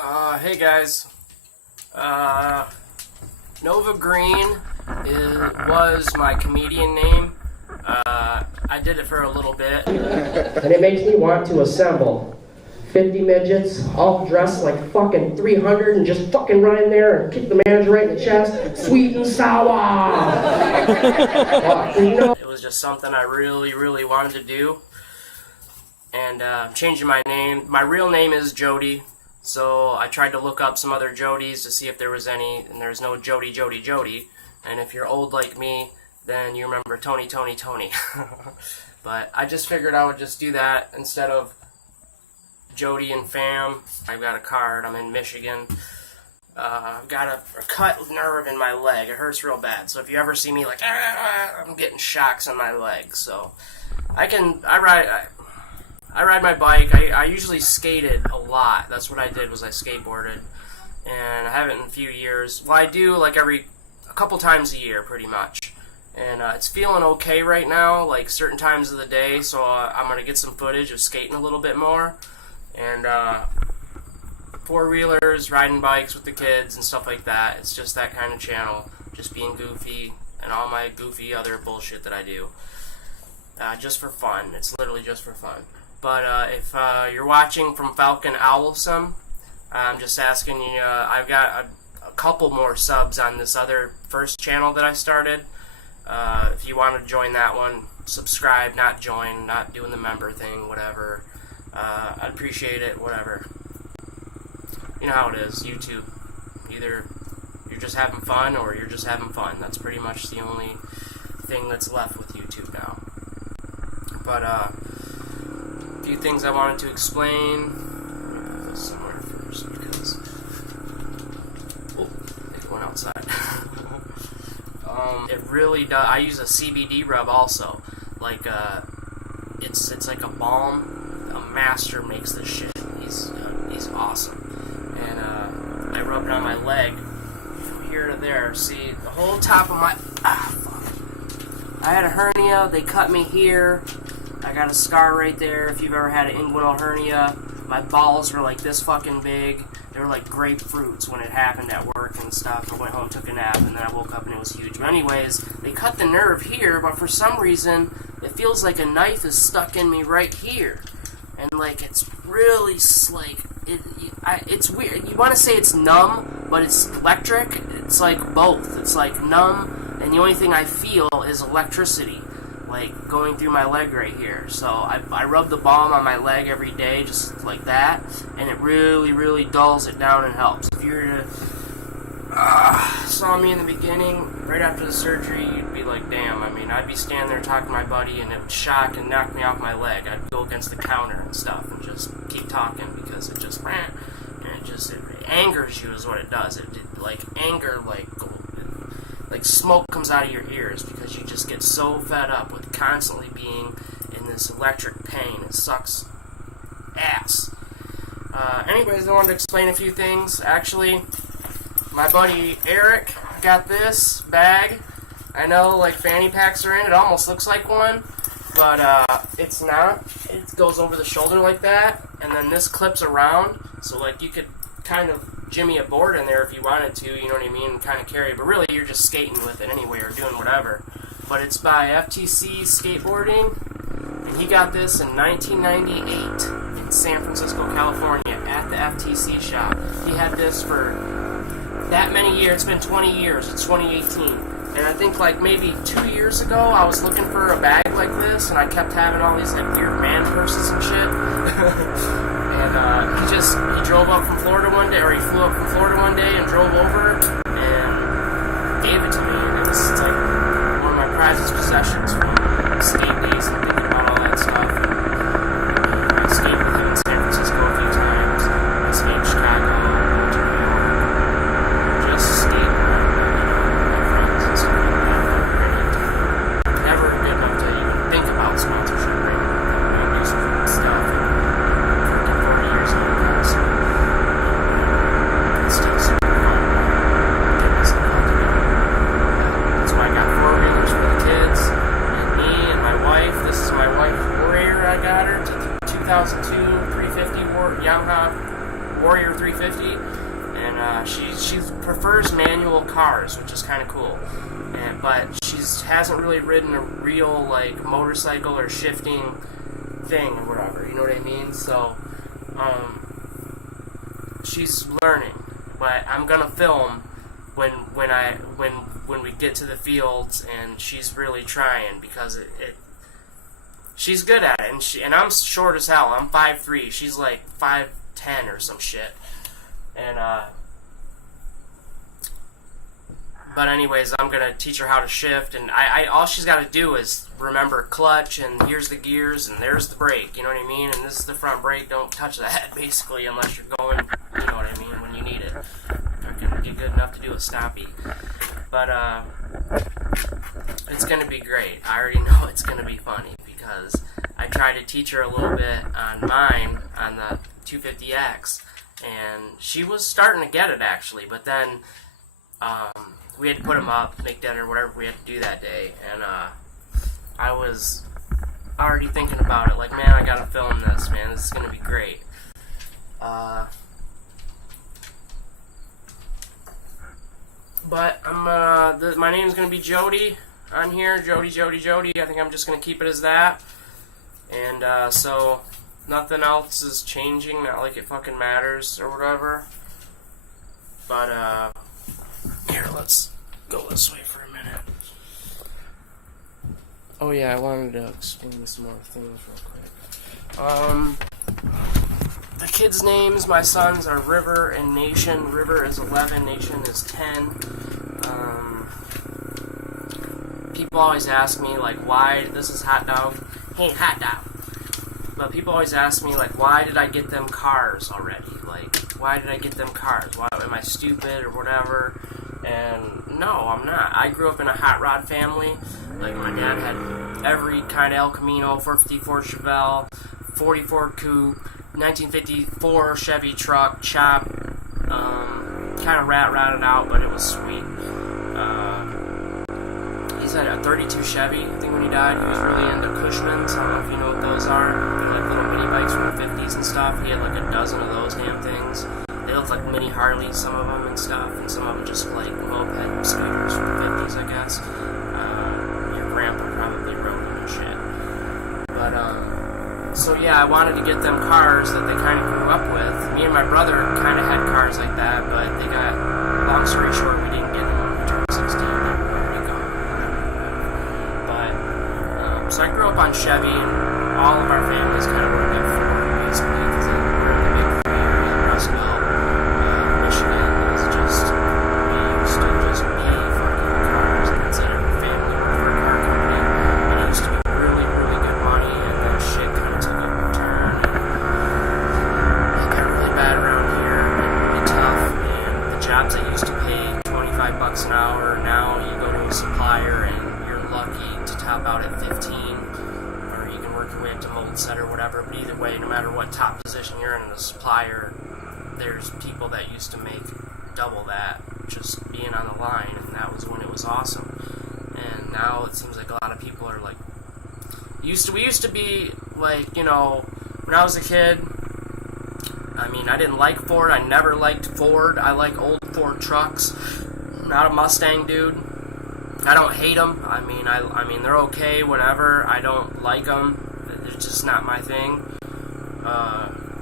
Hey guys. Nova Green was my comedian name. I did it for a little bit. And it makes me want to assemble 50 midgets, all dressed like fucking 300 and just fucking run in there and kick the manager right in the chest. Sweet and sour! It was just something I really wanted to do. And I'm changing my name. My real name is Jody. So I tried to look up some other Jodys to see if there was any, and there's no Jody. And if you're old like me, then you remember Tony. But I just figured I would just do that instead of Jody and fam. I've got a card. I'm in Michigan. I've got a cut nerve in my leg. It hurts real bad. So if you ever see me like, I'm getting shocks on my leg. So I ride my bike. I usually skated a lot. That's what I did, was I skateboarded. And I haven't in a few years. Well, I do like a couple times a year, pretty much. And it's feeling okay right now, like certain times of the day. So I'm going to get some footage of skating a little bit more. And four-wheelers, riding bikes with the kids and stuff like that. It's just that kind of channel. Just being goofy and all my goofy other bullshit that I do. Just for fun. It's literally just for fun. But if you're watching from Falcon Owlsome, I'm just asking you, I've got a couple more subs on this other first channel that I started. If you want to join that one, subscribe, not join, not doing the member thing, whatever. I'd appreciate it, whatever. You know how it is, YouTube. Either you're just having fun or you're just having fun. That's pretty much the only thing that's left with YouTube now. But, few things I wanted to explain. Let me put this somewhere first because it went outside. It really does. I use a CBD rub also. Like it's like a balm. A master makes this shit. He's awesome. And I rub it on my leg from here to there. See the whole top of my fuck. I had a hernia. They cut me here. I got a scar right there. If you've ever had an inguinal hernia, my balls were like this fucking big. They were like grapefruits when it happened at work and stuff. I went home, took a nap, and then I woke up and it was huge. But anyways, they cut the nerve here, but for some reason, it feels like a knife is stuck in me right here. And like, it's really like, it's weird. You want to say it's numb, but it's electric. It's like both. It's like numb, and the only thing I feel is electricity, like going through my leg right here. So I rub the balm on my leg every day, just like that, and it really dulls it down and helps. If you were to saw me in the beginning, right after the surgery, you'd be like, damn. I mean, I'd be standing there talking to my buddy, and it would shock and knock me off my leg. I'd go against the counter and stuff, and just keep talking because it just, and it angers you is what it does. It like anger, like smoke comes out of your ears because you just get so fed up with constantly being in this electric pain. It sucks ass. Anyways, I wanted to explain a few things. Actually, my buddy Eric got this bag. I know, like, fanny packs are in. It almost looks like one, but it's not. It goes over the shoulder like that, and then this clips around, so, like, you could kind of jimmy a board in there if you wanted to, you know what I mean, and kind of carry it, but really you're just skating with it anyway or doing whatever. But it's by FTC Skateboarding, and he got this in 1998 in San Francisco, California at the FTC shop. He had this for that many years. It's been 20 years. It's 2018. And I think like maybe 2 years ago I was looking for a bag like this, and I kept having all these like weird man purses and shit. And he drove up from Florida one day, or he flew up from Florida one day and drove over and gave it to me. And it's like one of my prized possessions from skate days and thinking about all that stuff. And I skated with him in San Francisco a few times. I skated in Chicago, to New York, just skating around with my friends and stuff like that. Never good enough to even think about sponsorship right now. Do some stuff. This is my wife, Warrior Warrior 350, and she prefers manual cars, which is kind of cool. But she hasn't really ridden a real like motorcycle or shifting thing or whatever. You know what I mean? So she's learning. But I'm gonna film when we get to the fields, and she's really trying because she's good at it, and I'm short as hell. I'm 5'3". She's like 5'10" or some shit. And but anyways, I'm gonna teach her how to shift, and I all she's got to do is remember clutch, and here's the gears, and there's the brake. You know what I mean? And this is the front brake. Don't touch that, basically, unless you're going. You know what I mean? When you need it, not gonna be good enough to do a stoppie. But it's gonna be great. I already know it's gonna be funny because I tried to teach her a little bit on mine on the 250X, and she was starting to get it actually. But then we had to put them up, make dinner, whatever we had to do that day, and I was already thinking about it. Like, man, I gotta film this, man. This is gonna be great. But my name's gonna be Jody on here, Jody. I think I'm just gonna keep it as that. And so nothing else is changing. Not like it fucking matters or whatever. But here, let's go this way for a minute. Oh yeah, I wanted to explain some more things real quick. The kids' names, my sons, are River and Nation. River is 11, Nation is 10. People always ask me, like, why, this is Hot Dog. Hey, Hot Dog. But people always ask me, like, why did I get them cars already? Like, why did I get them cars? Why, am I stupid or whatever? And no, I'm not. I grew up in a hot rod family. Like, my dad had every kind of El Camino, 454 Chevelle, 44 Coupe, 1954 Chevy truck, chop, kind of rat-rotted out, but it was sweet. He's had a 32 Chevy. I think when he died, he was really into Cushmans. I don't know if you know what those are. They're like little mini bikes from the 50s and stuff. He had like a dozen of those damn things. They look like mini Harleys, some of them and stuff, and some of them just like moped scooters from the 50s, I guess. Your grandpa probably rode them and shit. But, so yeah, I wanted to get them cars that they kind of grew up with. Me and my brother kind of had cars like that, but they got, long story short, we didn't get them when we turned 16. They were already gone. But, so I grew up on Chevy, and all of our families kind of worked at Ford, basically, because we're in the big three area in Russellville, Michigan. It's just, we used to just be fucking cars, and that's it. Every family worked for a car company, and it used to be really, really good money, and then shit kind of took a turn, and it got really bad around here, and really tough, and the jobs that used to pay $25 an hour, now you go to a supplier, and you're lucky to top out at 15, or you can work your way up to mold set or whatever, but either way, no matter what top position you're in a supplier, there's people that used to make double that just being on the line, and that was when it was awesome. And now it seems like a lot of people are like, we used to be like, you know, when I was a kid, I mean, I didn't like Ford. I never liked Ford. I like old Ford trucks. Not a Mustang dude. I don't hate them. I mean, they're okay, whatever. I don't like them. They're just not my thing.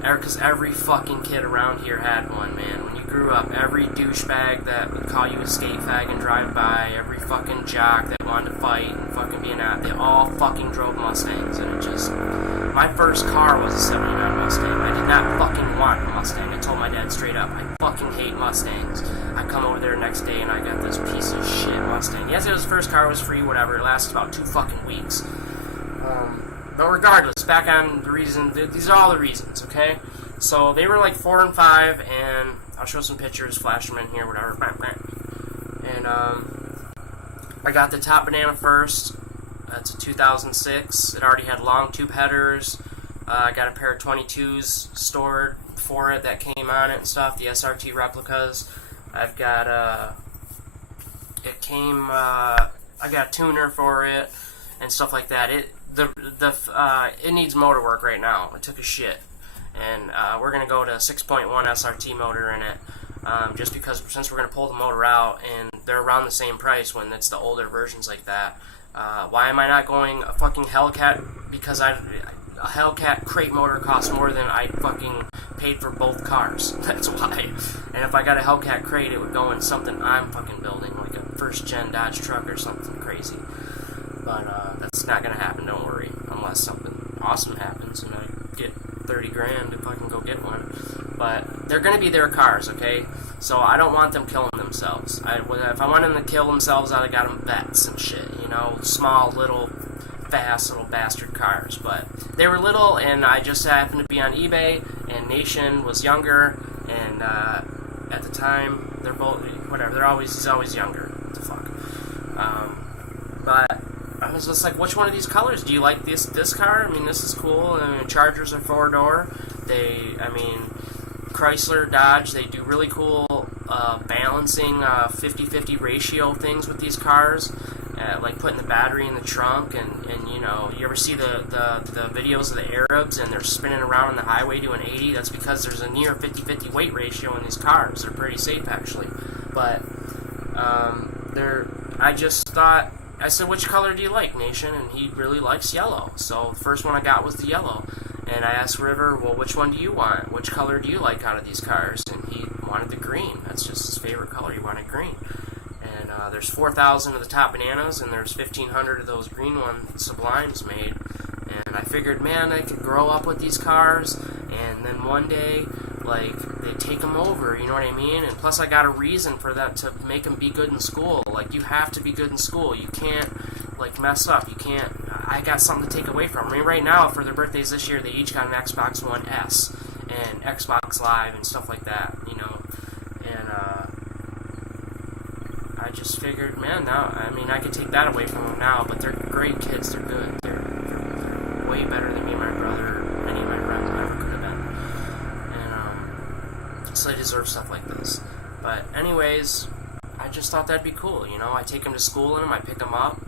Because every fucking kid around here had one, man. When you grew up, every douchebag that would call you a skate fag and drive by, every fucking jock that wanted to fight and fucking be an ass, they all fucking drove Mustangs, and it just... My first car was a 79 Mustang. I did not fucking want a Mustang. I told my dad straight up, I fucking hate Mustangs. I come over there the next day and I got this piece of shit Mustang. Yes, it was the first car, it was free, whatever. It lasted about 2 fucking weeks. But regardless, back on the reason, these are all the reasons, okay? So they were like 4 and 5, and I'll show some pictures, flash them in here, whatever. And I got the Top Banana first. That's a 2006. It already had long tube headers. I got a pair of 22s stored for it that came on it and stuff, the SRT replicas. I've got I got a tuner for it and stuff like that. It needs motor work right now. It took a shit, and we're going to go to 6.1 SRT motor in it, just because since we're going to pull the motor out, and they're around the same price when it's the older versions like that. Why am I not going a fucking Hellcat? Because a Hellcat crate motor costs more than I fucking paid for both cars. That's why. And if I got a Hellcat crate, it would go in something I'm fucking building, like a first-gen Dodge truck or something crazy. But that's not gonna happen, don't worry, unless something awesome happens and I get 30 grand if I can go get one. But they're gonna be their cars, okay? So I don't want them killing themselves. If I want them to kill themselves, I'd have got them vets and shit, you know, small, little, fast little bastard cars. But they were little, and I just happened to be on eBay, and Nation was younger, and at the time, they're both, whatever, he's always younger. What the fuck? But I was just like, which one of these colors do you like? This car? I mean, this is cool. I mean, Chargers are 4-door. Chrysler, Dodge, they do really cool balancing 50-50 ratio things with these cars, like putting the battery in the trunk, and you know, you ever see the videos of the Arabs and they're spinning around on the highway doing 80? That's because there's a near 50-50 weight ratio in these cars. They're pretty safe, actually. But I just thought, I said, which color do you like, Nation? And he really likes yellow. So the first one I got was the yellow. And I asked River, well, which one do you want? Which color do you like out of these cars? And he wanted the green. That's just his favorite color. He wanted green. And there's 4,000 of the top bananas, and there's 1,500 of those green one Sublimes made. And I figured, man, I could grow up with these cars, and then one day, like, they take them over, you know what I mean? And plus I got a reason for that, to make them be good in school. Like, you have to be good in school. You can't, like, mess up. You can't, I got something to take away from them. I mean, right now, for their birthdays this year, they each got an Xbox One S and Xbox Live and stuff like that, you know? And, I just figured, man, now, I mean, I could take that away from them now, but they're great kids. They're good. They're way better than me and my brother, or any of my friends ever could have been. And, so they deserve stuff like this. But anyways, I just thought that'd be cool, you know? I take them to school in them, I pick them up,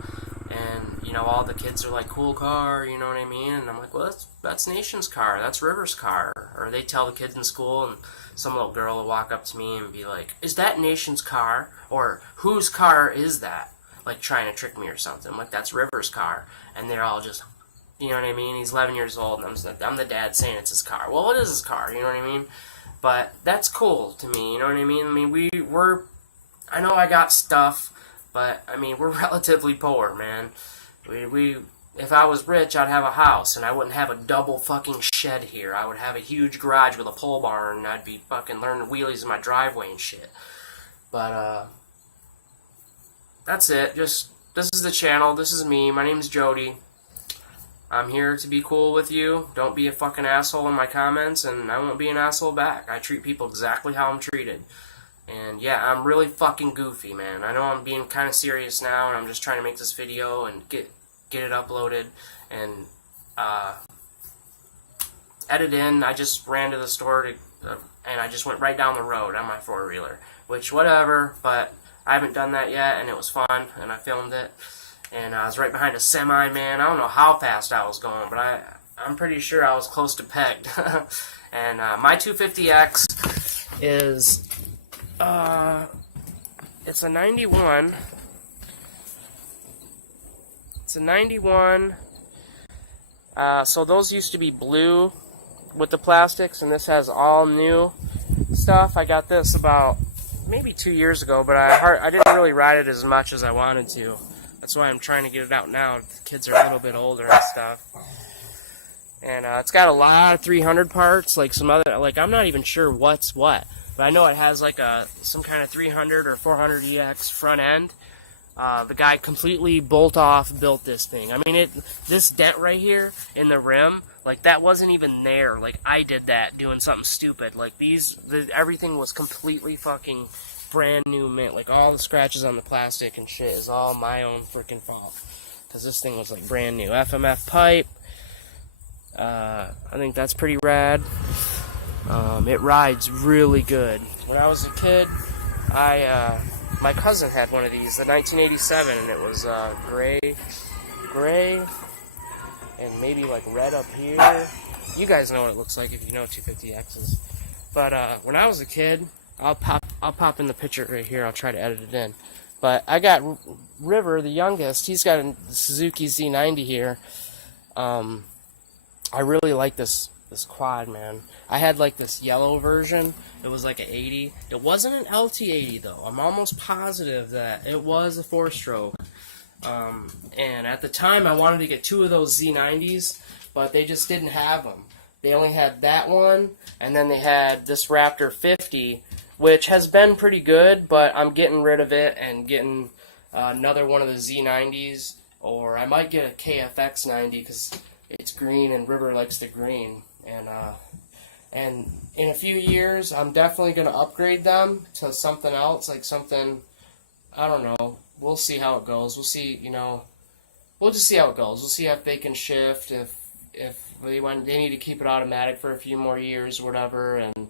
and, you know, all the kids are like, cool car, you know what I mean? And I'm like, well, that's Nation's car, that's River's car. Or they tell the kids in school, and some little girl will walk up to me and be like, is that Nation's car? Or, whose car is that? Like, trying to trick me or something. I'm like, that's River's car. And they're all just, you know what I mean? He's 11 years old, and I'm the dad saying it's his car. Well, it is his car, you know what I mean? But that's cool to me, you know what I mean? I mean, we're, I know I got stuff, but, I mean, we're relatively poor, man. If I was rich, I'd have a house, and I wouldn't have a double fucking shed here. I would have a huge garage with a pole barn, and I'd be fucking learning wheelies in my driveway and shit. But, that's it. Just, this is the channel. This is me. My name's Jody. I'm here to be cool with you. Don't be a fucking asshole in my comments, and I won't be an asshole back. I treat people exactly how I'm treated. And yeah, I'm really fucking goofy, man. I know I'm being kind of serious now, and I'm just trying to make this video and get it uploaded and edit in. I just ran to the store and I just went right down the road on my four-wheeler, which whatever, but I haven't done that yet, and it was fun, and I filmed it. And I was right behind a semi, man. I don't know how fast I was going, but I'm pretty sure I was close to pegged. And my 250X is, it's a 91. It's a 91. So those used to be blue with the plastics, and this has all new stuff. I got this about maybe 2 years ago, but I didn't really ride it as much as I wanted to. That's why I'm trying to get it out now. The kids are a little bit older and stuff. And it's got a lot of 300 parts, like some other, like I'm not even sure what's what. But I know it has like some kind of 300 or 400 EX front end. The guy completely bolt-off built this thing. I mean, this dent right here in the rim, like that wasn't even there. Like I did that doing something stupid. Like everything was completely fucking brand new mint. Like all the scratches on the plastic and shit is all my own freaking fault. Because this thing was like brand new. FMF pipe. I think that's pretty rad. It rides really good. When I was a kid, my cousin had one of these, the 1987, and it was gray, and maybe like red up here. You guys know what it looks like if you know 250Xs. But when I was a kid, I'll pop in the picture right here. I'll try to edit it in. But I got River, the youngest. He's got a Suzuki Z90 here. I really like this quad, man. I had like this yellow version. It was like an 80. It wasn't an LT80 though. I'm almost positive that it was a 4-stroke. And at the time, I wanted to get 2 of those Z90s, but they just didn't have them. They only had that one, and then they had this Raptor 50, which has been pretty good, but I'm getting rid of it and getting another one of the Z90s, or I might get a KFX 90 because it's green and River likes the green. And in a few years, I'm definitely going to upgrade them to something else, like something, I don't know. We'll see how it goes. We'll see, we'll just see how it goes. We'll see if they can shift, if they need to keep it automatic for a few more years or whatever. And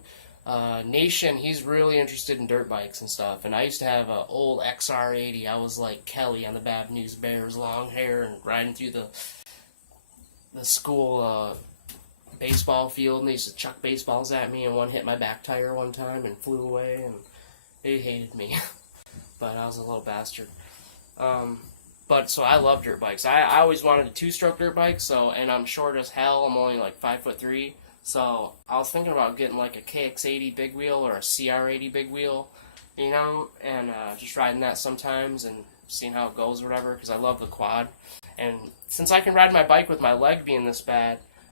Nation, he's really interested in dirt bikes and stuff. And I used to have an old XR80. I was like Kelly on the Bad News Bears, long hair, and riding through the school baseball field, and they used to chuck baseballs at me, and one hit my back tire one time and flew away, and they hated me. But I was a little bastard. But so I love dirt bikes. I always wanted a 2-stroke dirt bike, and I'm short as hell. I'm only like 5'3", so I was thinking about getting like a KX80 big wheel or a CR80 big wheel, and just riding that sometimes and seeing how it goes or whatever, because I love the quad. And since I can ride my bike with my leg being this bad,